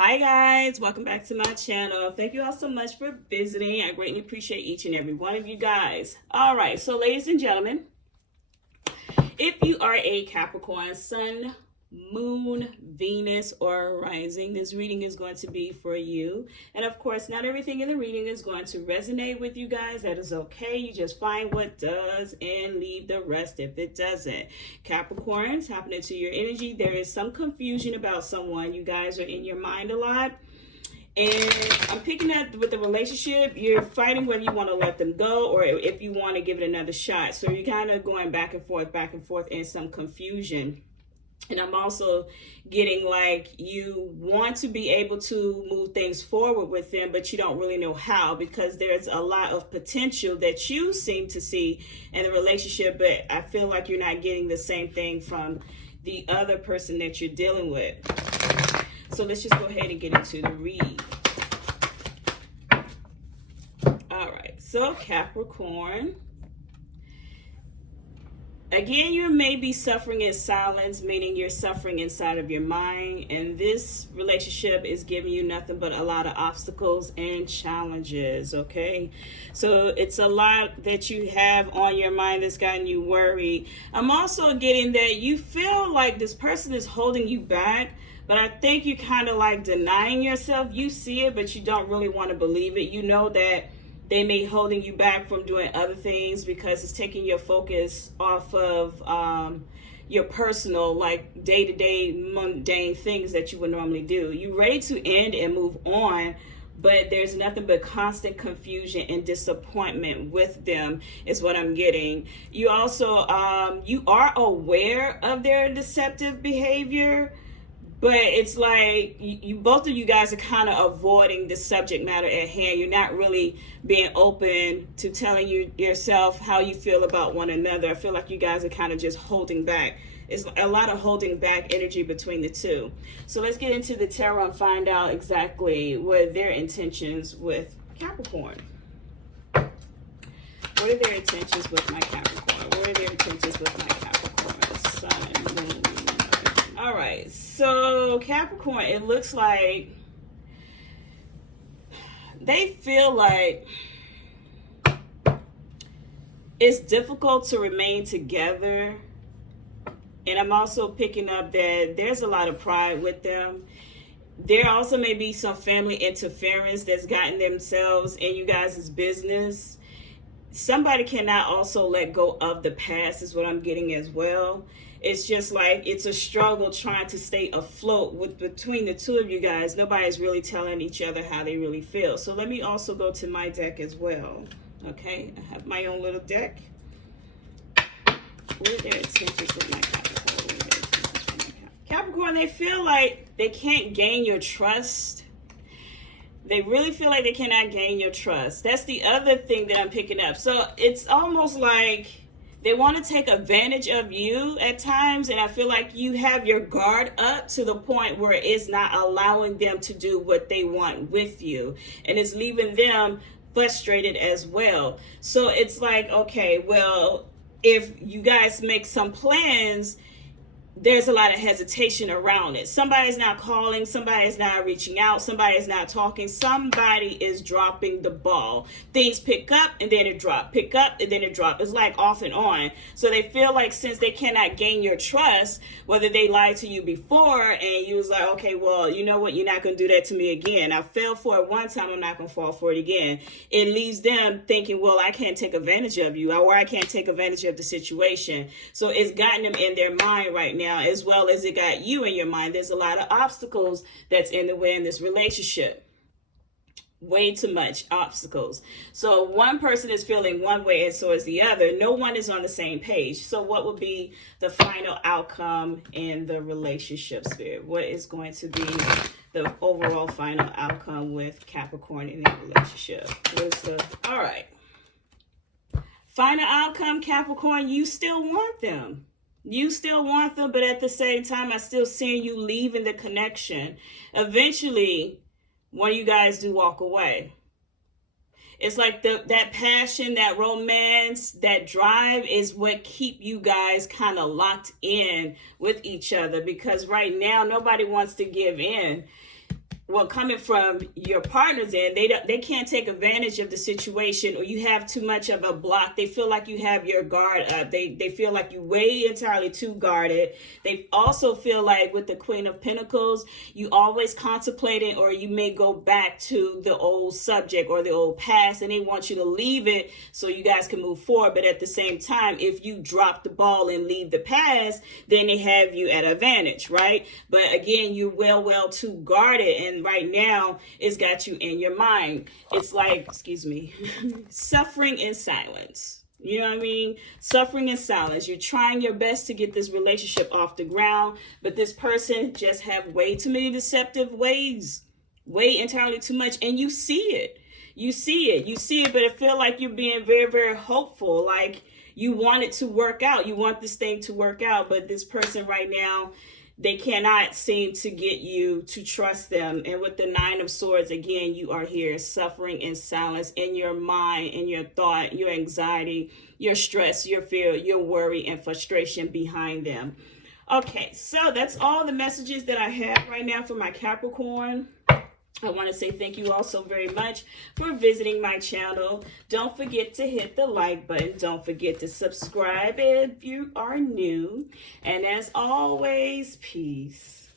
Hi guys, welcome back to my channel. Thank you all so much for visiting. I greatly appreciate each and every one of you guys. All right, so ladies and gentlemen, if you are a Capricorn, Sun, Moon, Venus, or Rising, this reading is going to be for you. And of course, not everything in the reading is going to resonate with you guys. That is okay. You just find what does and leave the rest if it doesn't. Capricorn, tapping into your energy. There is some confusion about someone. You guys are in your mind a lot. And I'm picking up with the relationship. You're fighting whether you want to let them go or if you want to give it another shot. So you're kind of going back and forth in some confusion. And I'm also getting like you want to be able to move things forward with them, but you don't really know how, because there's a lot of potential that you seem to see in the relationship, but I feel like you're not getting the same thing from the other person that you're dealing with. So let's just go ahead and get into the read. All right, so Capricorn. Again, you may be suffering in silence, meaning you're suffering inside of your mind. And this relationship is giving you nothing but a lot of obstacles and challenges, okay? So it's a lot that you have on your mind that's gotten you worried. I'm also getting that you feel like this person is holding you back, but I think you're kind of like denying yourself. You see it, but you don't really want to believe it. You know that they may be holding you back from doing other things because it's taking your focus off of your personal, like day-to-day mundane things that you would normally do. You're ready to end and move on, but there's nothing but constant confusion and disappointment with them is what I'm getting. You also, you are aware of their deceptive behavior, but it's like you both of you guys are kind of avoiding the subject matter at hand. You're not really being open to telling yourself how you feel about one another. I feel like you guys are kind of just holding back. It's a lot of holding back energy between the two. So let's get into the tarot and find out exactly what their intentions with Capricorn. What are their intentions with my Capricorn? What are their intentions with my Capricorn? Sun, Moon. All right, so Capricorn, it looks like they feel like it's difficult to remain together. And I'm also picking up that there's a lot of pride with them. There also may be some family interference that's gotten themselves in you guys' business. Somebody cannot also let go of the past is what I'm getting as well. It's just like it's a struggle trying to stay afloat between the two of you guys. Nobody's really telling each other how they really feel. So let me also go to my deck as well. Okay, I have my own little deck. What are their intentions with my Capricorn? Capricorn, they feel like they can't gain your trust. They really feel like they cannot gain your trust. That's the other thing that I'm picking up. So it's almost like they want to take advantage of you at times, and I feel like you have your guard up to the point where it's not allowing them to do what they want with you, and it's leaving them frustrated as well. So it's like, okay, well, if you guys make some plans, there's a lot of hesitation around it. Somebody's not calling, somebody's not reaching out, somebody's not talking, somebody is dropping the ball. Things pick up and then it drop, pick up and then it drop. It's like off and on. So they feel like since they cannot gain your trust, whether they lied to you before and you was like, okay, well, you know what, you're not going to do that to me again. I fell for it one time, I'm not going to fall for it again. It leaves them thinking, well, I can't take advantage of you, or I can't take advantage of the situation. So it's gotten them in their mind right now, as well as it got you in your mind. There's a lot of obstacles that's in the way in this relationship. Way too much obstacles. So one person is feeling one way and so is the other. No one is on the same page. So what would be the final outcome in the relationship sphere? What is going to be the overall final outcome with Capricorn in the relationship? All right. Final outcome, Capricorn, you still want them. You still want them, but at the same time, I still see you leaving the connection. Eventually, one of you guys do walk away. It's like that passion, that romance, that drive is what keep you guys kind of locked in with each other, because right now, nobody wants to give in. well, coming from your partner's end, they can't take advantage of the situation, or you have too much of a block. They feel like you have your guard up. They feel like you way entirely too guarded. They also feel like with the Queen of Pentacles, you always contemplating, or you may go back to the old subject or the old past, and they want you to leave it so you guys can move forward. But at the same time, if you drop the ball and leave the past, then they have you at advantage, right? But again, you're well too guarded, and right now it's got you in your mind. It's like, excuse me, suffering in silence. You know what I mean? Suffering in silence. You're trying your best to get this relationship off the ground, but this person just have way too many deceptive ways, way entirely too much, and you see it. You see it, but it feel like you're being very hopeful, like you want it to work out. You want this thing to work out, but this person right now, they cannot seem to get you to trust them. And with the Nine of Swords, again, you are here suffering in silence, in your mind, in your thought, your anxiety, your stress, your fear, your worry, and frustration behind them. Okay, so that's all the messages that I have right now for my Capricorn. I want to say thank you all so very much for visiting my channel. Don't forget to hit the like button. Don't forget to subscribe if you are new. And as always, peace.